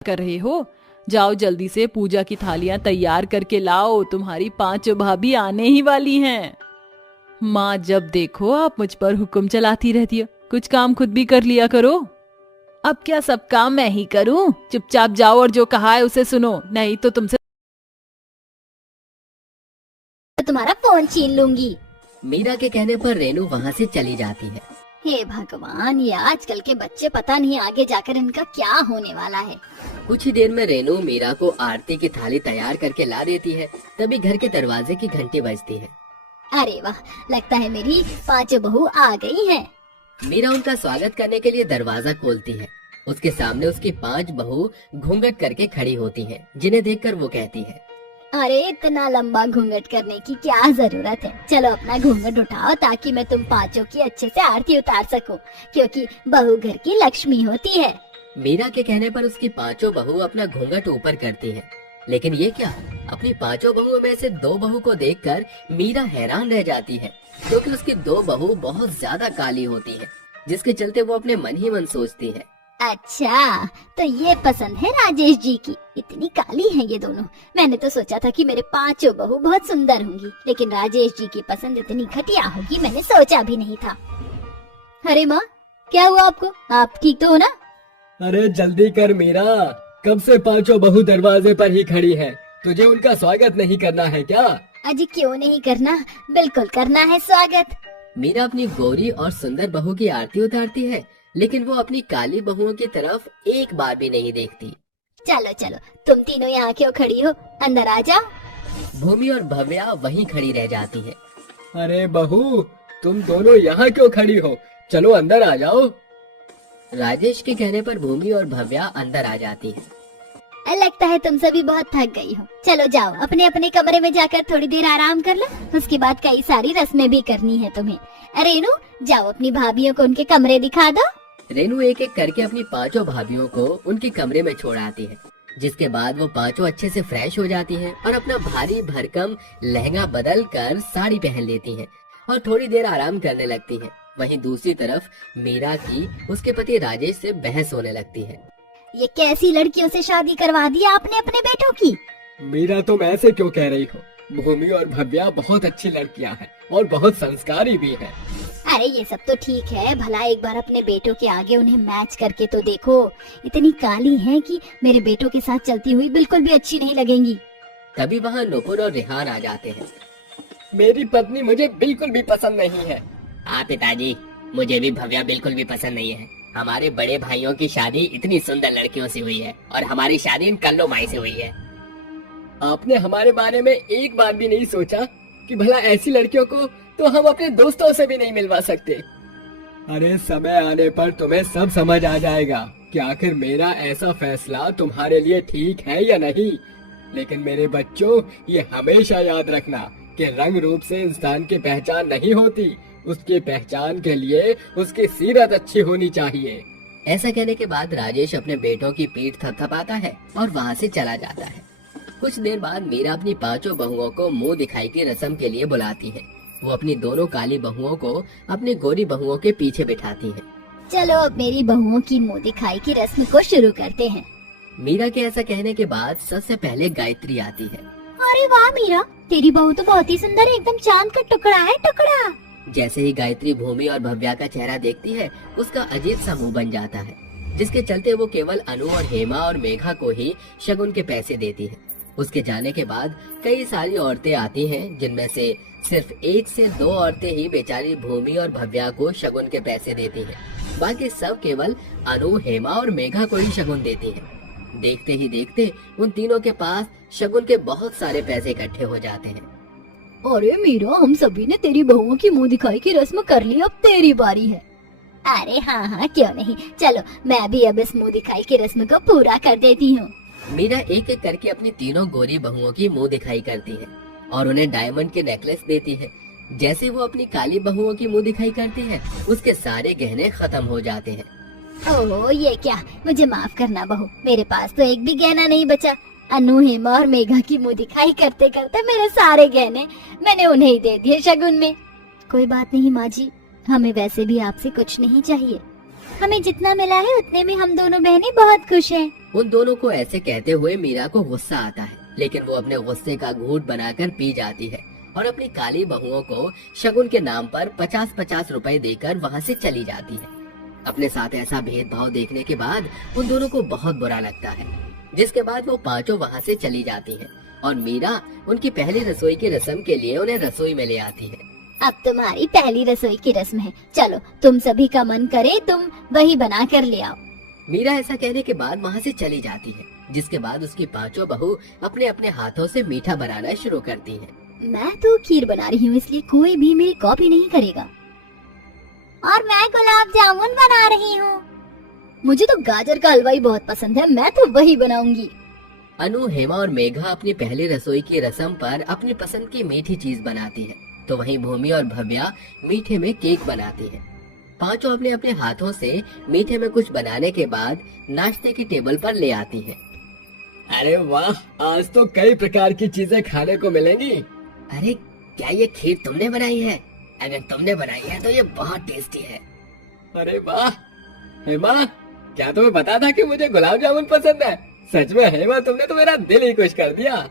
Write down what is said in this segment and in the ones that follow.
कर रहे हो? जाओ जल्दी से पूजा की थालियां तैयार करके लाओ, तुम्हारी 5 भाभी आने ही वाली हैं। माँ जब देखो आप मुझ पर हुक्म चलाती रहती हो, कुछ काम खुद भी कर लिया करो। अब क्या सब काम मैं ही करूं? चुपचाप जाओ और जो कहा है उसे सुनो, नहीं तो तुमसे तुम्हारा फोन छीन लूंगी। मीरा के कहने पर रेनू वहाँ से चली जाती है। हे भगवान, ये आजकल के बच्चे पता नहीं आगे जाकर इनका क्या होने वाला है। कुछ ही देर में रेनू मीरा को आरती की थाली तैयार करके ला देती है। तभी घर के दरवाजे की घंटी बजती है। अरे वाह, लगता है मेरी 5 बहू आ गई हैं। मीरा उनका स्वागत करने के लिए दरवाजा खोलती है। उसके सामने उसकी 5 बहू घूंघट करके खड़ी होती हैं, जिन्हें देखकर वो कहती है, अरे इतना लंबा घूंघट करने की क्या जरूरत है? चलो अपना घूंघट उठाओ ताकि मैं तुम 5 की अच्छे से आरती उतार सकूं, क्योंकि बहू घर की लक्ष्मी होती है। मीरा के कहने पर उसकी 5 बहू अपना घूंघट ऊपर करती है। लेकिन ये क्या, अपनी 5 बहुओं में से 2 बहू को देखकर मीरा हैरान रह जाती है, क्योंकि उसकी 2 बहू बहुत ज्यादा काली होती है, जिसके चलते वो अपने मन ही मन सोचती है, अच्छा तो ये पसंद है राजेश जी की? इतनी काली हैं ये दोनों। मैंने तो सोचा था कि मेरे 5 बहू बहुत सुंदर होंगी, लेकिन राजेश जी की पसंद इतनी घटिया होगी मैंने सोचा भी नहीं था। अरे माँ, क्या हुआ आपको? आप ठीक तो हो ना? अरे जल्दी कर मीरा, कब से 5 बहू दरवाजे पर ही खड़ी हैं। तुझे उनका स्वागत नहीं करना है क्या? अजी क्यों नहीं करना, बिल्कुल करना है स्वागत। मीरा अपनी गोरी और सुंदर बहू की आरती उतारती है, लेकिन वो अपनी काली बहुओं की तरफ एक बार भी नहीं देखती। चलो चलो, तुम तीनों यहाँ क्यों खड़ी हो? अंदर आ जाओ। भूमि और भव्या वहीं खड़ी रह जाती है। अरे बहू, तुम दोनों यहाँ क्यों खड़ी हो? चलो अंदर आ जाओ। राजेश के कहने पर भूमि और भव्या अंदर आ जाती है। लगता है तुम सभी बहुत थक गई हो। चलो जाओ अपने अपने कमरे में जाकर थोड़ी देर आराम कर लो, उसके बाद कई सारी रस्में भी करनी है तुम्हें। रेनू, जाओ अपनी भाभीियों को उनके कमरे दिखा दो। रेनू एक एक करके अपनी 5 भाभीियों को उनके कमरे में छोड़ आती है, जिसके बाद वो 5 अच्छे से फ्रेश हो जाती हैं और अपना भारी भरकम लहंगा बदल कर साड़ी पहन लेती हैं और थोड़ी देर आराम करने लगती हैं। वहीं दूसरी तरफ मीरा की उसके पति राजेश से बहस होने लगती है। ये कैसी लड़कियों से शादी करवा दी आपने अपने बेटों की? मीरा, तुम ऐसे क्यों कह रही हो? भूमि और भव्या बहुत अच्छी लड़कियां हैं और बहुत संस्कारी भी हैं। अरे ये सब तो ठीक है, भला एक बार अपने बेटों के आगे उन्हें मैच करके तो देखो। इतनी काली हैं कि मेरे बेटों के साथ चलती हुई बिल्कुल भी अच्छी नहीं लगेंगी। तभी वहाँ नुपुर और रिहान आ जाते हैं। मेरी पत्नी मुझे बिल्कुल भी पसंद नहीं है। हाँ पिताजी, मुझे भी भव्या बिल्कुल भी पसंद नहीं है। हमारे बड़े भाइयों की शादी इतनी सुंदर लड़कियों से हुई है और हमारी शादी इन कल्लो माई से हुई है। आपने हमारे बारे में एक बार भी नहीं सोचा कि भला ऐसी लड़कियों को तो हम अपने दोस्तों से भी नहीं मिलवा सकते। अरे समय आने पर तुम्हें सब समझ आ जाएगा कि आखिर मेरा ऐसा फैसला तुम्हारे लिए ठीक है या नहीं। लेकिन मेरे बच्चों, ये हमेशा याद रखना कि रंग रूप से इंसान की पहचान नहीं होती, उसकी पहचान के लिए उसकी सीरत अच्छी होनी चाहिए। ऐसा कहने के बाद राजेश अपने बेटों की पीठ थपथपाता है और वहाँ से चला जाता है। कुछ देर बाद मीरा अपनी 5 बहुओं को मुंह दिखाई की रस्म के लिए बुलाती है। वो अपनी दोनों काली बहुओं को अपनी गोरी बहुओं के पीछे बिठाती है। चलो अब मेरी बहुओं की मुंह दिखाई की रस्म को शुरू करते हैं। मीरा के ऐसा कहने के बाद सबसे पहले गायत्री आती है। अरे वाह मीरा, तेरी बहू तो बहुत ही सुंदर है, एकदम चांद का टुकड़ा है, टुकड़ा। जैसे ही गायत्री भूमि और भव्या का चेहरा देखती है, उसका अजीब सा मुंह बन जाता है, जिसके चलते वो केवल अनु और हेमा और मेघा को ही शगुन के पैसे देती है। उसके जाने के बाद कई सारी औरतें आती हैं, जिनमें से सिर्फ 1 से 2 औरतें ही बेचारी भूमि और भव्या को शगुन के पैसे देती हैं। बाकी सब केवल अनु, हेमा और मेघा को ही शगुन देती हैं। देखते ही देखते उन तीनों के पास शगुन के बहुत सारे पैसे इकट्ठे हो जाते हैं। अरे मीरा, हम सभी ने तेरी बहुओं की मुंह दिखाई की रस्म कर ली, अब तेरी बारी है। अरे हाँ हाँ, क्यों नहीं, चलो मैं भी अब इस मुंह दिखाई की रस्म को पूरा कर देती हूँ। मीरा एक एक करके अपनी तीनों गोरी बहुओं की मुंह दिखाई करती है और उन्हें डायमंड के नेकलेस देती है। जैसे वो अपनी काली बहुओं की मुंह दिखाई करती है, उसके सारे गहने खत्म हो जाते हैं। ओह ये क्या, मुझे माफ करना बहू, मेरे पास तो एक भी गहना नहीं बचा। अनु, हेमा और मेघा की मुंह दिखाई करते करते मेरे सारे गहने मैंने उन्हें ही दे दिए शगुन में। कोई बात नहीं माँ जी, हमें वैसे भी आपसे कुछ नहीं चाहिए। हमें जितना मिला है उतने में हम दोनों बहनें बहुत खुश हैं। उन दोनों को ऐसे कहते हुए मीरा को गुस्सा आता है, लेकिन वो अपने गुस्से का घूंट बनाकर पी जाती है और अपनी काली बहुओं को शगुन के नाम पर 50-50 रुपए देकर वहाँ से चली जाती है। अपने साथ ऐसा भेदभाव देखने के बाद उन दोनों को बहुत बुरा लगता है, जिसके बाद वो पांचों वहाँ से चली जाती हैं और मीरा उनकी पहली रसोई की रस्म के लिए उन्हें रसोई में ले आती है। अब तुम्हारी पहली रसोई की रस्म है, चलो तुम सभी का मन करे तुम वही बना कर ले आओ। मीरा ऐसा कहने के बाद वहाँ से चली जाती है, जिसके बाद उसकी पांचों बहू अपने अपने हाथों से मीठा बनाना शुरू करती हैं। मैं तो खीर बना रही हूँ, इसलिए कोई भी मेरी कॉपी नहीं करेगा। और मैं गुलाब जामुन बना रही हूँ। मुझे तो गाजर का हलवा ही बहुत पसंद है, मैं तो वही बनाऊंगी। अनु, हेमा और मेघा अपनी पहली रसोई की रस्म पर अपनी पसंद की मीठी चीज बनाती है, तो वहीं भूमि और भव्या मीठे में केक बनाती है। पांचों अपने अपने हाथों से मीठे में कुछ बनाने के बाद नाश्ते की टेबल पर ले आती है। अरे वाह, आज तो कई प्रकार की चीजें खाने को मिलेंगी। अरे क्या ये खीर तुमने बनाई है? अगर तुमने बनाई है तो ये बहुत टेस्टी है। अरे वाह हेमा, क्या तुम्हें पता था कि मुझे गुलाब जामुन पसंद है? सच में हेमा, तुमने तो मेरा दिल ही खुश कर दिया।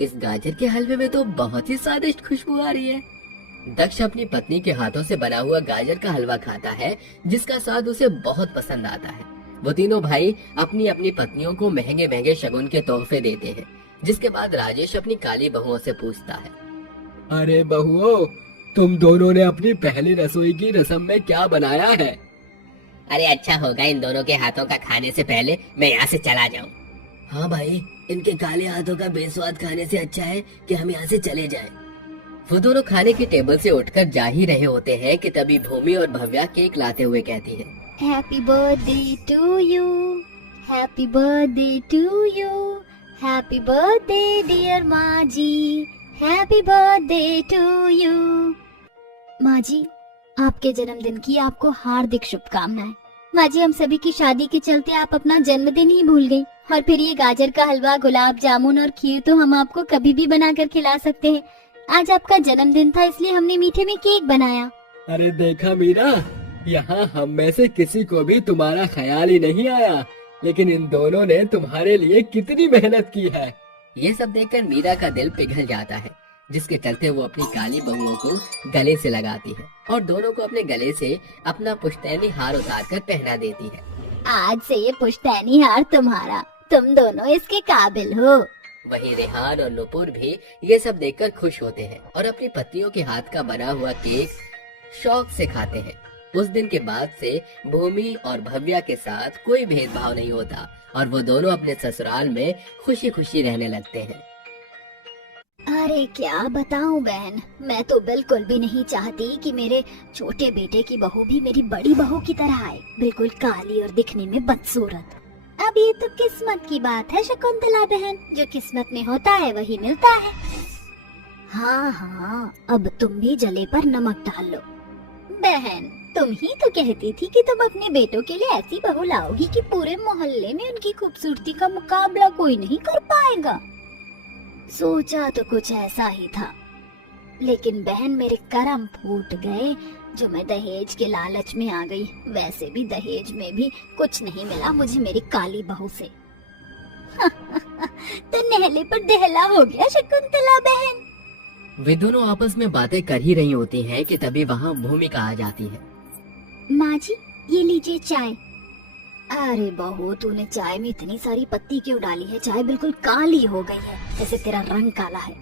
इस गाजर के हलवे में तो बहुत ही स्वादिष्ट खुशबू आ रही है। दक्ष अपनी पत्नी के हाथों से बना हुआ गाजर का हलवा खाता है, जिसका स्वाद उसे बहुत पसंद आता है। वो तीनों भाई अपनी अपनी पत्नियों को महंगे महंगे शगुन के तोहफे देते हैं, जिसके बाद राजेश अपनी काली बहुओं से पूछता है, अरे बहुओं, तुम दोनों ने अपनी पहली रसोई की रस्म में क्या बनाया है? अरे अच्छा होगा इन दोनों के हाथों का खाने से पहले मैं यहाँ से चला जाऊँ। हाँ भाई, इनके काले हाथों का बेस्वाद खाने से अच्छा है कि हम यहाँ से चले जाएं। वो दोनों खाने की टेबल से उठकर जा ही रहे होते हैं कि तभी भूमि और भव्या केक लाते हुए कहती है, happy birthday to you, happy birthday to you, happy birthday dear माँ जी, हैप्पी बर्थडे टू यू। माँ जी, आपके जन्मदिन की आपको हार्दिक शुभकामनाएं। माँ जी, हम सभी की शादी के चलते आप अपना जन्मदिन ही भूल गई, और फिर ये गाजर का हलवा, गुलाब जामुन और खीर तो हम आपको कभी भी बना कर खिला सकते हैं। आज आपका जन्मदिन था, इसलिए हमने मीठे में केक बनाया। अरे देखा मीरा, यहाँ हम में से किसी को भी तुम्हारा ख्याल ही नहीं आया, लेकिन इन दोनों ने तुम्हारे लिए कितनी मेहनत की है। ये सब देखकर मीरा का दिल पिघल जाता है, जिसके चलते वो अपनी काली बहुओं को गले से लगाती है और दोनों को अपने गले से अपना पुश्तैनी हार उतारकर पहना देती है। आज से ये पुश्तैनी हार तुम्हारा, तुम दोनों इसके काबिल हो। वहीं रेहान और नुपुर भी ये सब देखकर खुश होते हैं और अपनी पत्नियों के हाथ का बना हुआ केक शौक से खाते हैं। उस दिन के बाद से भूमि और भव्या के साथ कोई भेदभाव नहीं होता और वो दोनों अपने ससुराल में खुशी खुशी रहने लगते हैं। अरे क्या बताऊं बहन, मैं तो बिल्कुल भी नहीं चाहती कि मेरे छोटे बेटे की बहू भी मेरी बड़ी बहू की तरह आए, बिल्कुल काली और दिखने में बदसूरत। अब ये तो किस्मत की बात है शकुंतला बहन, जो किस्मत में होता है वही मिलता है। हाँ हाँ, अब तुम भी जले पर नमक डाल लो। बहन, तुम ही तो कहती थी कि तुम अपने बेटों के लिए ऐसी बहू लाओगी कि पूरे मोहल्ले में उनकी खूबसूरती का मुकाबला कोई नहीं कर पाएगा। सोचा तो कुछ ऐसा ही था, लेकिन बहन मेरे करम फूट गए जो मैं दहेज के लालच में आ गई। वैसे भी दहेज में भी कुछ नहीं मिला मुझे मेरी काली बहू से। तो नहले पर दहला हो गया शकुंतला बहन। वे दोनों आपस में बातें कर ही रही होती हैं कि तभी वहाँ भूमिका आ जाती है। माँ जी, ये लीजिए चाय। अरे बहू, तूने चाय में इतनी सारी पत्ती क्यों डाली है? चाय बिल्कुल काली हो गई है, जैसे तेरा रंग काला है।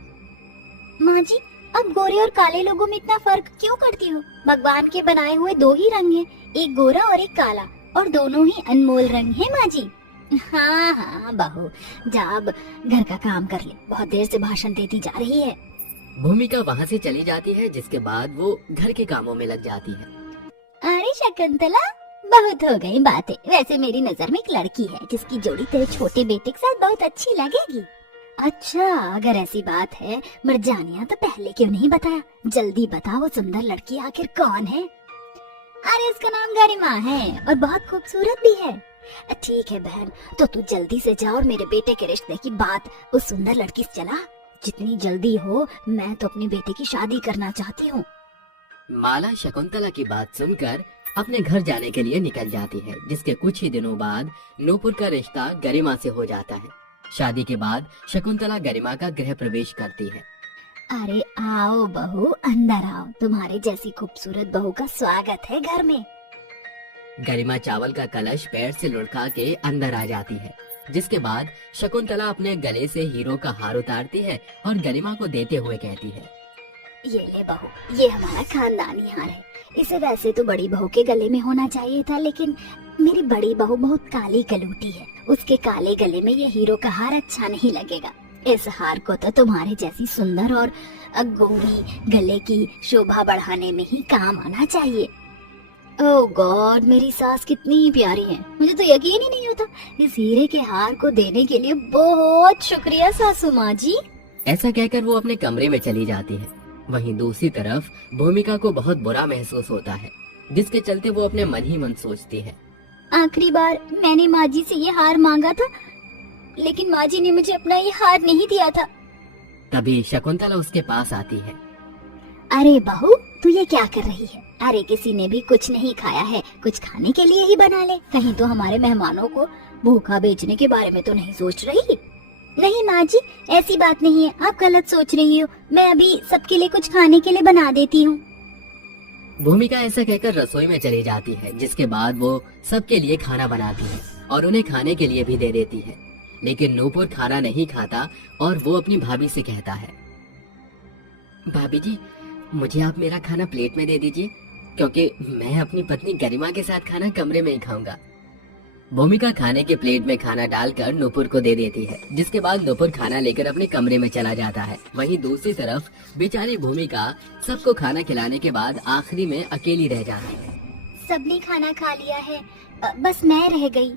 माँ जी, अब गोरे और काले लोगों में इतना फर्क क्यों करती हो? भगवान के बनाए हुए दो ही रंग हैं, एक गोरा और एक काला, और दोनों ही अनमोल रंग हैं माँ जी। हाँ हाँ बहू, जा अब घर का काम कर ले, बहुत देर से भाषण देती जा रही है। भूमिका वहाँ से चली जाती है, जिसके बाद वो घर के कामों में लग जाती है। अरे शकुंतला, बहुत हो गई बातें। वैसे मेरी नजर में एक लड़की है जिसकी जोड़ी तेरे छोटे बेटे के साथ बहुत अच्छी लगेगी। अच्छा, अगर ऐसी बात है मरजानिया, तो पहले क्यों नहीं बताया? जल्दी बता, वो सुंदर लड़की आखिर कौन है? अरे उसका नाम गरिमा है और बहुत खूबसूरत भी है। ठीक है बहन, तो तू जल्दी से जा और मेरे बेटे के रिश्ते की बात उस सुंदर लड़की से चला। जितनी जल्दी हो, मैं तो अपने बेटे की शादी करना चाहती हूँ। माला शकुंतला की बात सुनकर अपने घर जाने के लिए निकल जाती है, जिसके कुछ ही दिनों बाद नूपुर का रिश्ता गरिमा से हो जाता है। शादी के बाद शकुंतला गरिमा का गृह प्रवेश करती है। अरे आओ बहू, अंदर आओ, तुम्हारे जैसी खूबसूरत बहू का स्वागत है घर में। गरिमा चावल का कलश पैर से लुढ़का के अंदर आ जाती है, जिसके बाद शकुंतला अपने गले से हीरो का हार उतारती है और गरिमा को देते हुए कहती है, ये ले बहू, ये हमारा खानदानी हार है। इसे वैसे तो बड़ी बहू के गले में होना चाहिए था, लेकिन मेरी बड़ी बहू बहुत काली कलूटी है, उसके काले गले में ये हीरो का हार अच्छा नहीं लगेगा। इस हार को तो तुम्हारे जैसी सुंदर और गूंगी गले की शोभा बढ़ाने में ही काम आना चाहिए। ओह गॉड, मेरी सास कितनी प्यारी है, मुझे तो यकीन ही नहीं होता। इस हीरे के हार को देने के लिए बहुत शुक्रिया सासू माँ जी। ऐसा कहकर वो अपने कमरे में चली जाती है। वहीं दूसरी तरफ भूमिका को बहुत बुरा महसूस होता है, जिसके चलते वो अपने मन ही मन सोचती है, आखिरी बार मैंने माँ जी से ये हार मांगा था, लेकिन माँ जी ने मुझे अपना ये हार नहीं दिया था। तभी शकुंतला उसके पास आती है। अरे बहू, तू ये क्या कर रही है? अरे किसी ने भी कुछ नहीं खाया है, कुछ खाने के लिए ही बना ले। कहीं तो हमारे मेहमानों को भूखा बेचने के बारे में तो नहीं सोच रही? नहीं माँ जी, ऐसी बात नहीं है, आप गलत सोच रही हो। मैं अभी सबके लिए कुछ खाने के लिए बना देती हूँ। भूमिका ऐसा कहकर रसोई में चली जाती है, जिसके बाद वो सबके लिए खाना बनाती है और उन्हें खाने के लिए भी दे देती है। लेकिन नूपुर खाना नहीं खाता और वो अपनी भाभी से कहता है, भाभी जी, मुझे आप मेरा खाना प्लेट में दे दीजिए, क्योंकि मैं अपनी पत्नी गरिमा के साथ खाना कमरे में ही खाऊंगा। भूमिका खाने के प्लेट में खाना डालकर नूपुर को दे देती है, जिसके बाद नूपुर खाना लेकर अपने कमरे में चला जाता है। वहीं दूसरी तरफ बेचारी भूमिका सबको खाना खिलाने के बाद आखिरी में अकेली रह जाती है। सबने खाना खा लिया है, बस मैं रह गई।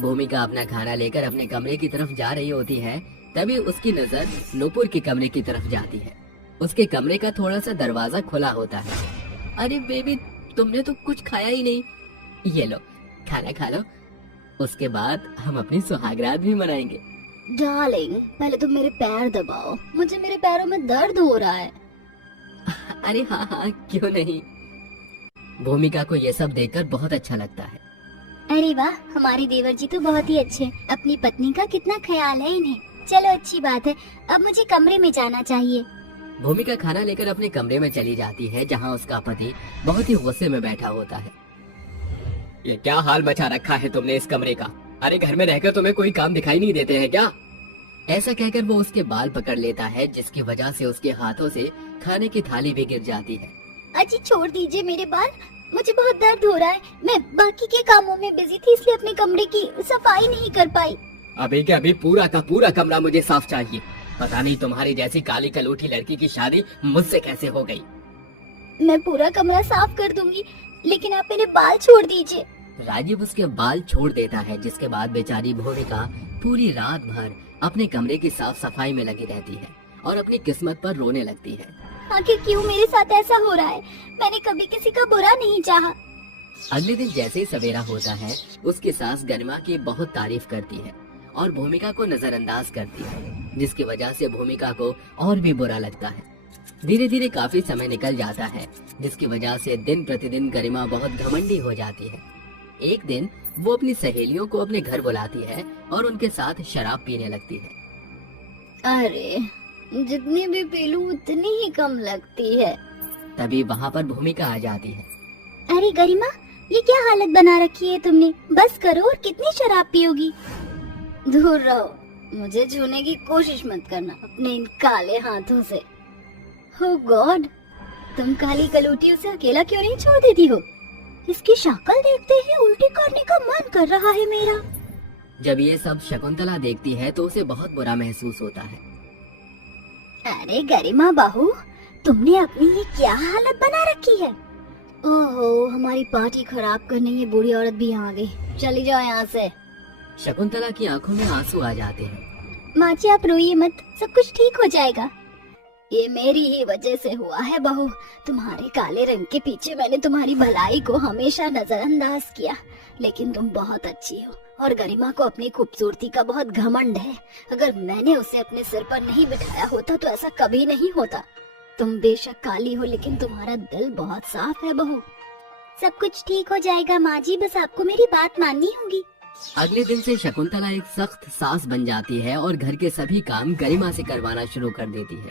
भूमिका अपना खाना लेकर अपने कमरे की तरफ जा रही होती है, तभी उसकी नजर नूपुर के कमरे की तरफ जाती है। उसके कमरे का थोड़ा सा दरवाजा खुला होता है। अरे बेबी, तुमने तो कुछ खाया ही नहीं, ये लो खाना खा लो, उसके बाद हम अपनी सुहागरात भी मनाएंगे। डार्लिंग, पहले तुम मेरे पैर दबाओ, मुझे मेरे पैरों में दर्द हो रहा है। अरे हाँ हाँ, क्यों नहीं। भूमिका को ये सब देखकर बहुत अच्छा लगता है। अरे वाह, हमारे देवर जी तो बहुत ही अच्छे हैं। अपनी पत्नी का कितना ख्याल है इन्हें। चलो अच्छी बात है, अब मुझे कमरे में जाना चाहिए। भूमिका खाना लेकर अपने कमरे में चली जाती है, जहाँ उसका पति बहुत ही गुस्से में बैठा होता है। ये क्या हाल मचा रखा है तुमने इस कमरे का? अरे घर में रहकर तुम्हें कोई काम दिखाई नहीं देते हैं क्या? ऐसा कहकर वो उसके बाल पकड़ लेता है, जिसकी वजह से उसके हाथों से खाने की थाली भी गिर जाती है। अजी छोड़ दीजिए मेरे बाल, मुझे बहुत दर्द हो रहा है। मैं बाकी के कामों में बिजी थी, इसलिए अपने कमरे की सफाई नहीं कर पाई। अभी के अभी पूरा का पूरा कमरा मुझे साफ चाहिए। पता नहीं तुम्हारी जैसी काली कलूठी लड़की की शादी मुझसे कैसे हो गई। मैं पूरा कमरा साफ कर दूंगी, लेकिन आप मेरे बाल छोड़ दीजिए। राजीव उसके बाल छोड़ देता है, जिसके बाद बेचारी भूमिका पूरी रात भर अपने कमरे की साफ सफाई में लगी रहती है और अपनी किस्मत पर रोने लगती है। आखिर क्यों मेरे साथ ऐसा हो रहा है? मैंने कभी किसी का बुरा नहीं चाहा। अगले दिन जैसे ही सवेरा होता है, उसकी सास गरिमा की बहुत तारीफ करती है और भूमिका को नजरअंदाज करती है, जिसकी वजह से भूमिका को और भी बुरा लगता है। धीरे धीरे काफी समय निकल जाता है, जिसकी वजह से दिन प्रतिदिन गरिमा बहुत घमंडी हो जाती है। एक दिन वो अपनी सहेलियों को अपने घर बुलाती है और उनके साथ शराब पीने लगती है। अरे जितनी भी पी लूं उतनी ही कम लगती है। तभी वहाँ पर भूमिका आ जाती है। अरे गरिमा, ये क्या हालत बना रखी है तुमने? बस करो, और कितनी शराब पियोगी? दूर रहो, मुझे छूने की कोशिश मत करना अपने इन काले हाथों से। हो गॉड, तुम काली कलूटी उसे अकेला क्यों नहीं छोड़ देती हो? इसकी शक्ल देखते ही उल्टी करने का मन कर रहा है मेरा। जब ये सब शकुंतला देखती है तो उसे बहुत बुरा महसूस होता है। अरे गरिमा बहू, तुमने अपनी ये क्या हालत बना रखी है? ओहो, हमारी पार्टी खराब करने ये बूढ़ी औरत भी यहाँ आ गई। चली जाओ यहाँ से। शकुंतला की आंखों में आंसू आ जाते हैं। माँ जी आप रोइए मत, सब कुछ ठीक हो जाएगा। ये मेरी ही वजह से हुआ है बहू। तुम्हारे काले रंग के पीछे मैंने तुम्हारी भलाई को हमेशा नजरअंदाज किया, लेकिन तुम बहुत अच्छी हो और गरिमा को अपनी खूबसूरती का बहुत घमंड है। अगर मैंने उसे अपने सिर पर नहीं बिठाया होता तो ऐसा कभी नहीं होता। तुम बेशक काली हो, लेकिन तुम्हारा दिल बहुत साफ है बहू। सब कुछ ठीक हो जाएगा माँ जी, बस आपको मेरी बात माननी होगी। अगले दिन से शकुंतला एक सख्त सास बन जाती है और घर के सभी काम गरिमा से करवाना शुरू कर देती है।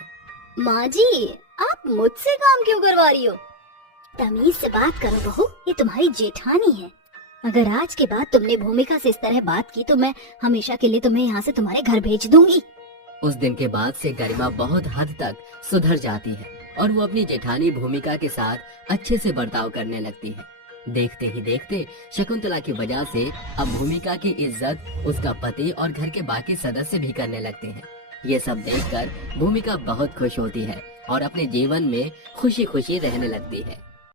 माँ जी, आप मुझसे काम क्यों करवा रही हो? तमीज से बात करो बहू, ये तुम्हारी जेठानी है। अगर आज के बाद तुमने भूमिका से इस तरह बात की तो मैं हमेशा के लिए तुम्हें यहाँ से तुम्हारे घर भेज दूंगी। उस दिन के बाद से गरिमा बहुत हद तक सुधर जाती है और वो अपनी जेठानी भूमिका के साथ अच्छे से बर्ताव करने लगती है। देखते ही देखते शकुंतला की वजह से अब भूमिका की इज्जत उसका पति और घर के बाकी सदस्य भी करने लगते हैं। ये सब देखकर भूमिका बहुत खुश होती है और अपने जीवन में खुशी खुशी रहने लगती है।